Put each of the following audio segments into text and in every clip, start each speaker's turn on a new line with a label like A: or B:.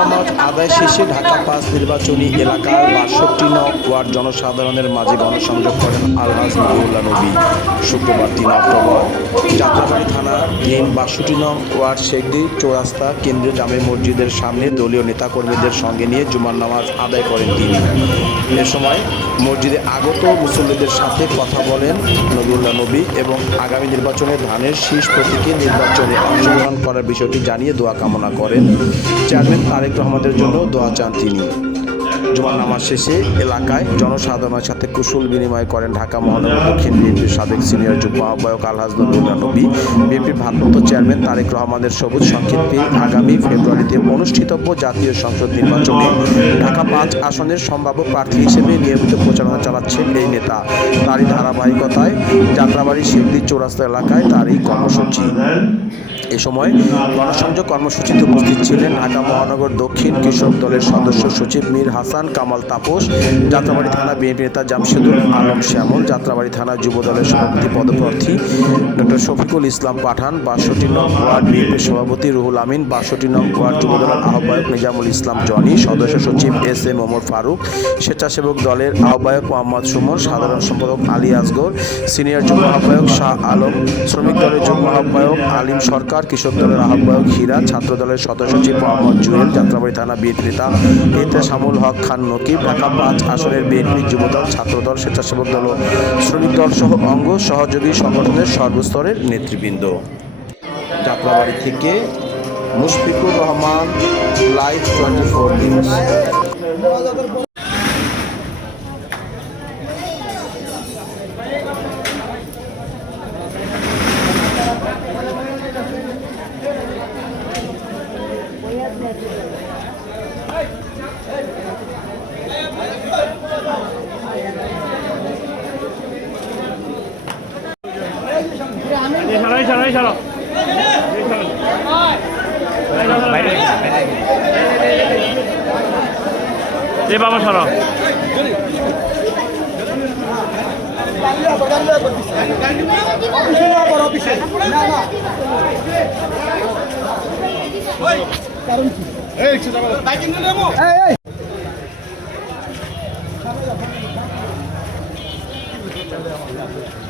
A: নামাজ আদায় শেষে ঢাকা পাঁচ নির্বাচনী এলাকার বাষট্টি ওয়ার্ড জনসাধারণের মাঝে গণসংযোগ করেন আলহাজ মহিউল্লা নবী। শুক্রবার তিন অক্টোবর যাত্রাবাড়ি থানার তিন বাষট্টি নং ওয়ার্ড শেখদি চৌরাস্তা কেন্দ্রীয় জামে মসজিদের সামনে দলীয় নেতাকর্মীদের সঙ্গে নিয়ে জুমার নামাজ আদায় করেন তিনি। এ সময় মসজিদে আগত মুসল্লিদের সাথে কথা বলেন নবীউল্লাহ নবী এবং আগামী নির্বাচনে ধানের শীষ প্রতীকে নির্বাচনে অংশগ্রহণ করার বিষয়টি জানিয়ে দোয়া কামনা করেন। চেয়ারম্যান তারেক রহমানের জন্য দোয়া চান তিনি। জুমার নামাজ শেষে এলাকায় জনসাধারণের সাথে কুশল বিনিময় করেন ঢাকা মহানগর দক্ষিণ বিএনপির সাবেক সিনিয়র যুগ্ম আহ্বায়ক আলহাজ নবী বিএনপির ভারপ্রাপ্ত চেয়ারম্যান তারেক রহমানের সবুজ সংকেত পেয়ে আগামী ফেব্রুয়ারিতে অনুষ্ঠিতব্য জাতীয় সংসদ নির্বাচনে ঢাকা পাঁচ আসনের সম্ভাব্য প্রার্থী হিসেবে নিয়মিত প্রচারণা চালাচ্ছেন এই নেতা। তারই ধারাবাহিকতায় যাত্রাবাড়ি শেখদি চৌরাস্তা এলাকায় তার এই কর্মসূচি। এ সময় গণসংযোগ কর্মসূচিতে উপস্থিত ছিলেন ঢাকা মহানগর দক্ষিণ কৃষক দলের সদস্য সচিব মীর হাসান কামাল তাপস, যাত্রাবাড়ি থানা বিএনপি নেতা জামশেদুল আলম শ্যামল, যাত্রাবাড়ি থানা যুব দলের সভাপতি, পদপ্রার্থী ডক্টর শফিকুল ইসলাম পাঠান, বাষট্টি নং ওয়ার্ড বিএনপির সভাপতি রুহুল আমিন, বাষট্টি নং ওয়ার্ড যুব দলের আহ্বায়ক নিজামুল ইসলাম জনি, সদস্য সচিব এস এম ওমর ফারুক, স্বেচ্ছাসেবক দলের আহ্বায়ক মোহাম্মদ সুমন, সাধারণ সম্পাদক আলী আসগর সিনিয়র যুগ্ম আহ্বায়ক শাহ আলম, শ্রমিক দলের যুগ্ম আহ্বায়ক আলিম সরকার, কৃষক দলের আহ্বায়ক হীরা, ছাত্র দলের সদস্য সচিব মোহাম্মদ জুয়েল, যাত্রাবাড়ি থানা বিএনপি নেতা শামুল হক খান নকিব ঢাকা পাঁচ আসনের বিএনপি যুবদল, ছাত্রদল, স্বেচ্ছাসেবক দল শ্রমিক দল সহ অঙ্গ সহযোগী সংগঠনের সর্বস্তরের নেতৃবৃন্দ। যাত্রাবাড়ি থেকে Mushfiqur Rahman live twenty four news
B: ছাড়ো এ বাবা
C: দশ তারিখ আছে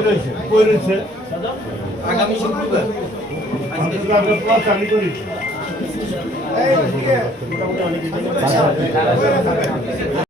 C: রয়েছে কই রয়েছে আগামী শুক্রবার তারিখ